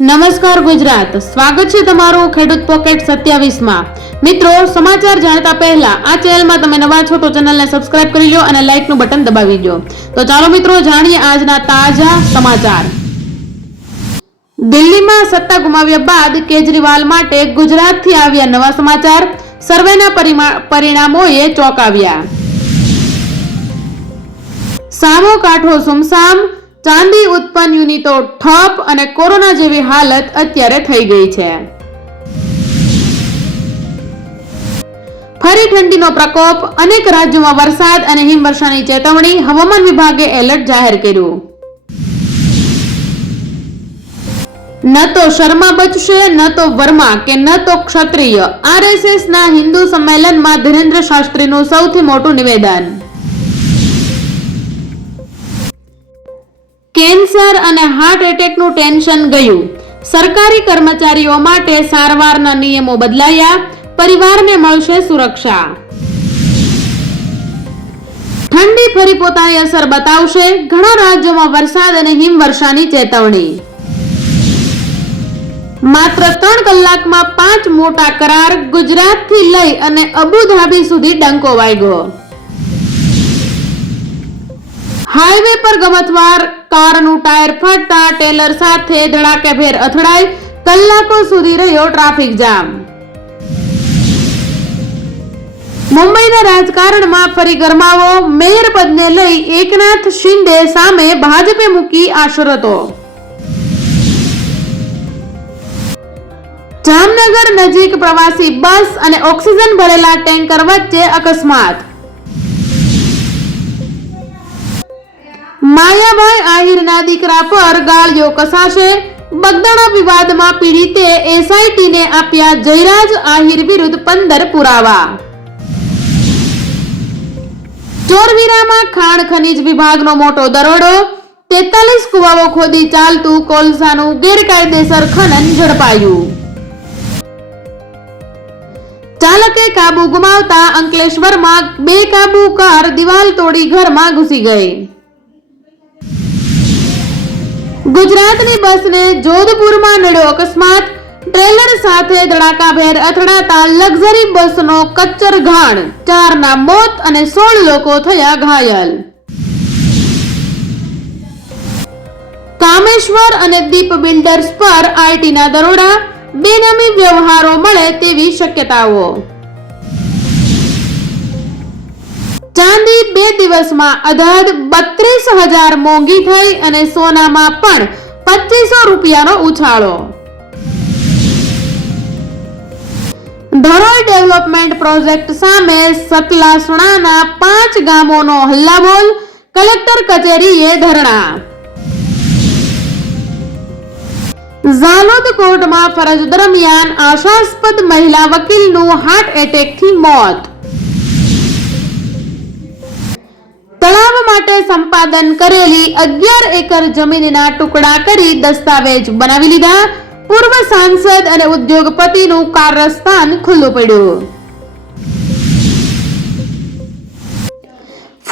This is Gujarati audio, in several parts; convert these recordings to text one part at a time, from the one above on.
નમસ્કાર ગુજરાત, સ્વાગત છે તમારું ખેડૂત પોકેટ 27 માં। મિત્રો, સમાચાર જાણતા પહેલા આ ચેનલમાં તમે નવા છો તો ચેનલને સબસ્ક્રાઇબ કરી લો અને લાઇક નું બટન દબાવી દો। તો ચાલો મિત્રો જાણીએ આજના તાજા સમાચાર। દિલ્હીમાં સત્તા ગુમાવ્યા બાદ કેજરીવાલ માટે ગુજરાતથી આવ્યા નવા સમાચાર। સર્વેના પરિણામોએ ચોંકાવ્યા। સામો કાંઠો સુમસામ, ચાંદી ઉત્પન્ન યુનિટો ઠપ અને કોરોના જેવી હાલત અત્યારે થઈ ગઈ છે। ફરી ઠંડીનો પ્રકોપ, અનેક રાજ્યોમાં વરસાદ અને હિમવર્ષાની ચેતવણી, હવામાન વિભાગે એલર્ટ જાહેર કર્યું। ન તો શર્મા બચશે, ન તો વર્મા કે ન તો ક્ષત્રિય, આરએસએસના હિન્દુ સંમેલનમાં ધીરેન્દ્ર શાસ્ત્રીનું સૌથી મોટું નિવેદન। કેન્સર અને હાર્ટ એટેકનું ટેન્શન ગયું, સરકારી કર્મચારીઓ માટે સારવારના નિયમો બદલાયા, પરિવારને મળશે સુરક્ષા। ઠંડી ફરી પોતાની અસર બતાવશે, ઘણા રાજ્યોમાં વરસાદ અને હિમવર્ષાની ચેતવણી। માત્ર 3 કલાકમાં 5 મોટા કરાર, ગુજરાતથી લઈ અને અબુધાબી સુધી ડંકો વાગ્યો। હાઈવે પર ગમતવાર કારનું ટાયર ફાટતા ટેલર સાથે ધડાકેભેર અથડાઈ, કલાકો સુધી રહ્યો ટ્રાફિક જામ। મુંબઈના રાજકારણમાં ફરી ગરમાવો, મેયર પદને લઈ એકનાથ શિંદે સામે ભાજપે મૂકી આ શરતો। જામનગર નજીક પ્રવાસી બસ અને ઓક્સિજન ભરેલા ટેન્કર વચ્ચે અકસ્માત। માયાભાઈ આહિરના દીકરા પર ગાળિયો કસાશે, બગદાણા વિવાદમાં પીડિતે એસઆઈટીને આપ્યા જયરાજ આહિર વિરુદ્ધ 15 પુરાવા। ચોરવીરામાં ખાણ ખનીજ વિભાગનો મોટો દરોડો, 43 કુવાઓ ખોદી ચાલતું કોલસાનું ગેરકાયદેસર ખનન ઝડપાયું। ચાલકે કાબુ ગુમાવતા અંકલેશ્વરમાં બેકાબુ કાર દિવાલ તોડી ઘરમાં ઘૂસી ગઈ। ગુજરાતની બસને જોધપુરમાં નડ્યો અકસ્માત, ટ્રેલર સાથે ધડાકાભેર અથડાતા લક્ઝરી બસનો કચ્ચરઘાણ, 4ના મોત અને 16 લોકો થયા ઘાયલ। કામેશ્વર અને દીપ બિલ્ડર્સ પર આઈટીના દરોડા, બેનામી વ્યવહારો મળે તેવી શક્યતાઓ। ચાંદી 2 દિવસમાં અધધ 32,000 મોંઘી થઈ અને સોનામાં પણ 2500 રૂપિયાનો ઉછાળો। ધરોઈ ડેવલપમેન્ટ પ્રોજેક્ટ સામે સતલાસણાના 5 ગામોનો હલ્લાબોલ, કલેક્ટર કચેરીએ ધરણા। ઝાલોદ કોર્ટમાં ફરજ દરમિયાન આશાસ્પદ મહિલા વકીલનું હાર્ટ એટેકથી મોત। તળાવ માટે સંપાદન કરેલી 11 એકર જમીનના ટુકડા કરી દસ્તાવેજ બનાવી લીધા, પૂર્વ સાંસદ અને ઉદ્યોગપતિનું કારસ્તાન ખુલ્લું પડ્યું।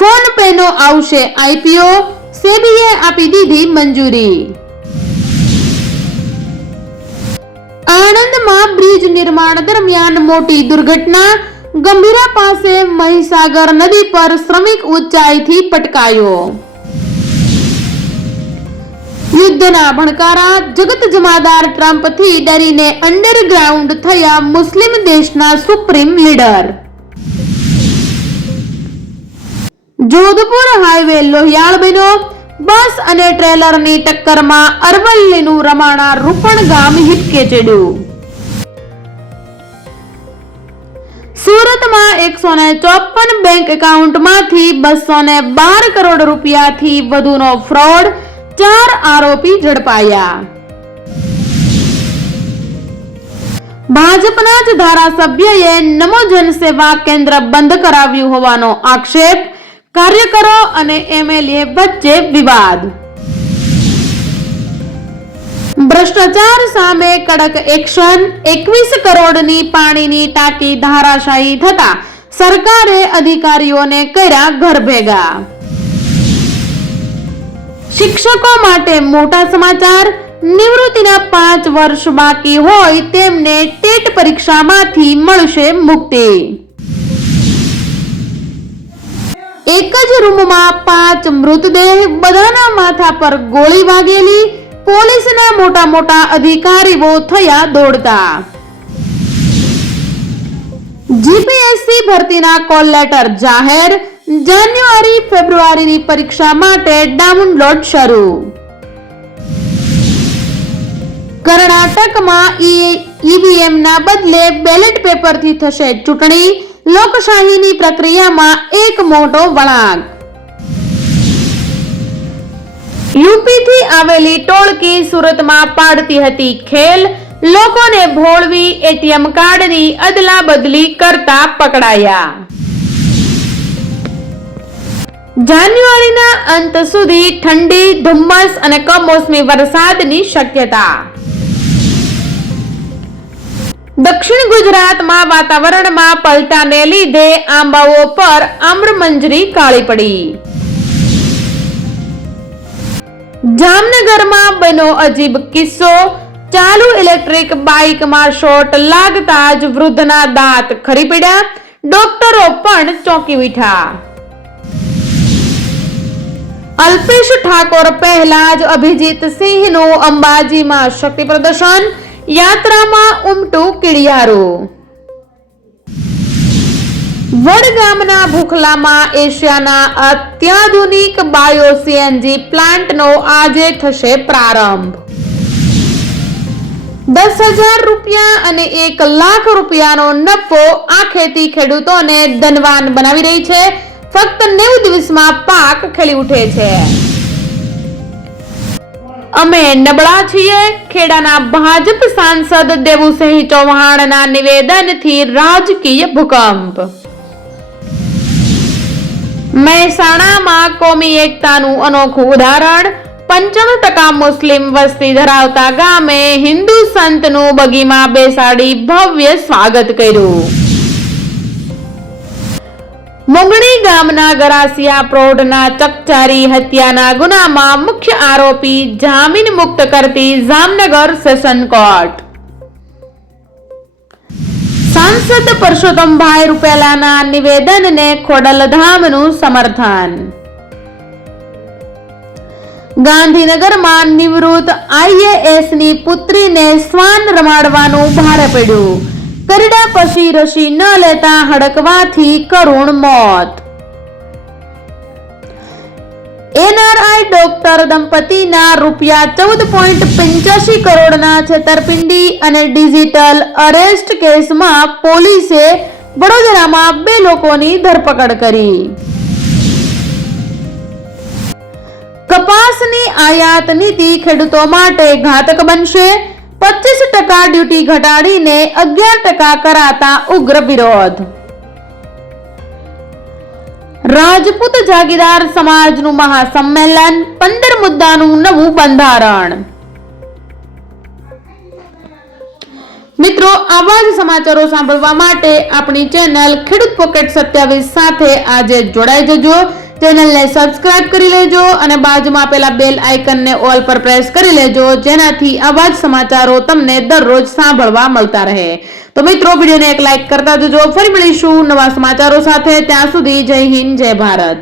ફોન પેનો આવશે આઈપીઓ, સેબીએ આપી દીધી મંજૂરી। આણંદમાં બ્રિજ નિર્માણ દરમિયાન મોટી દુર્ઘટના, ગંભીરા પાસે મહીસાગર નદી પર શ્રમિક ઊંચાઈથી પટકાયો। યુદ્ધના ભણકારા, જગત જમાદાર ટ્રમ્પથી ડરીને અંડરગ્રાઉન્ડ થયા મુસ્લિમ દેશના સુપ્રીમ લીડર। જોધપુર હાઈવે લોહિયાળ બન્યો, બસ અને ટ્રેલરની ટક્કરમાં અરવલ્લીનું રમાણા રૂપણ ગામ હિપકે ચડ્યું। સુરતમાં 154 બેંક એકાઉન્ટમાંથી 212 કરોડ રૂપિયાથી વધુનો ફ્રોડ, 4 આરોપી ઝડપાયા। ભાજપના જ ધારાસભ્યએ નમો જનસેવા કેન્દ્ર બંધ કરાવ્યું હોવાનો આક્ષેપ, કાર્યકરો અને એમએલએ વચ્ચે વિવાદ। ભ્રષ્ટાચાર સામે કડક એક્શન, 21 કરોડની પાણીની ટાંકી ધરાશાયી થતા સરકારે અધિકારીઓને કર્યા ઘર ભેગા। શિક્ષકો માટે મોટા સમાચાર, નિવૃત્તિના 5 વર્ષ બાકી હોય તેમને ટેટ પરીક્ષામાંથી મળશે મુક્તિ. એક જ રૂમમાં 5 મૃતદેહ, બધાના માથા પર ગોળી વાગેલી, પોલીસના મોટા અધિકારીઓ થયા દોડતા. જીપીએસસી ભરતીના કોલ લેટર જાહેર, જાન્યુઆરી-ફેબ્રુઆરીની પરીક્ષા માટે ડાઉનલોડ શરૂ. કર્ણાટકમાં ઈવીએમના બદલે બેલેટ પેપરથી થશે ચૂંટણી, લોકશાહીની પ્રક્રિયામાં એક મોટો વળાંક. યુપીથી આવેલી ટોળકી સુરતમાં પાડતી હતી ખેલ, લોકોને ભોળવી એટીએમ કાર્ડની અદલા બદલી કરતા પકડાયા. જાન્યુઆરીના અંત સુધી ઠંડી, ધુમ્મસ અને કમોસમી વરસાદની શક્યતા. દક્ષિણ ગુજરાતમાં વાતાવરણમાં પલટાને લીધે આંબાઓ પર આમ્રમંજરી કાળી પડી. જામનગરમાં બન્યો અજીબ કિસ્સો, ચાલુ ઇલેક્ટ્રિક બાઇકમાં શોર્ટ લાગતા જ વૃદ્ધના દાંત ખરી પડ્યા, ડોક્ટરો પણ ચોંકી ઉઠ્યા. અલ્પેશ ઠાકોર પહેલા જ અભિજીત સિંહનું અંબાજીમાં શક્તિ પ્રદર્શન, યાત્રામાં ઉમટું કીડિયારું. વડગામના ભૂખલામાં એશિયાના અત્યાધુનિક બાયો સીએનજી પ્લાન્ટનો આજે થશે પ્રારંભ. 10,000 રૂપિયા અને 1 લાખ રૂપિયાનો નફો આ ખેતી ખેડૂતોને ધનવાન બનાવી રહી છે. ફક્ત 90 દિવસમાં પાક ખીલી ઉઠે છે. અમે નબળા છીએ, ખેડાના ભાજપ સાંસદ દેવુસિંહ ચૌહાણના નિવેદનથી રાજકીય ભૂકંપ. મહેસાણામાં કોમી એકતાનું અનોખું ઉદાહરણ, 95% મુસ્લિમ વસ્તી ધરાવતા ગામે હિન્દુ સંતનું બગીમાં બેસાડી ભવ્ય સ્વાગત કર્યું. મોંગણી ગામના ગરાસિયા પ્રૌઢના ચકચારી હત્યાના ગુનામાં મુખ્ય આરોપી જામીન મુક્ત કરતી જામનગર સેશન કોર્ટ. સાંસદ પરસોત્તમભાઈ રૂપેલાના નિવેદનને ખોડલધામનું સમર્થન. ગાંધીનગરમાં નિવૃત્ત આઈએએસની પુત્રીને શ્વાન રમાડવાનું ભારે પડ્યું, કરડા પછી રસી ન લેતા હડકવાથી કરુણ મોત. એનઆરઆઈ ડોક્ટર દંપતીના ₹14.85 કરોડના છેતરપિંડી અને ડિજિટલ અરેસ્ટ કેસમાં પોલીસે વડોદરામાં 2 લોકોની ધરપકડ કરી. કપાસની આયાત નીતિ ખેડૂતો માટે ઘાતક બનશે, 25% ડ્યુટી ઘટાડીને 11% કરાતા ઉગ્ર વિરોધ. રાજપૂત જાગીરદાર સમાજનું મહાસંમેલન, 15 મુદ્દાનું નવું બંધારણ. મિત્રો, આવા જ સમાચારો સાંભળવા માટે આપણી ચેનલ ખેડૂત પોકેટ 27 સાથે આજે જોડાઈ જજો. ચેનલને સબસ્ક્રાઇબ કરી લેજો અને બાજુમાં આપેલા બેલ આઇકનને ઓલ પર પ્રેસ કરી લેજો, જેનાથી આવા જ સમાચારો તમને દરરોજ સાંભળવા મળતા રહે. તો મિત્રો, વિડીયોને એક લાઈક કરતા જજો. ફરી મળીશું નવા સમાચારો સાથે. ત્યાં સુધી જય હિન્દ, જય ભારત.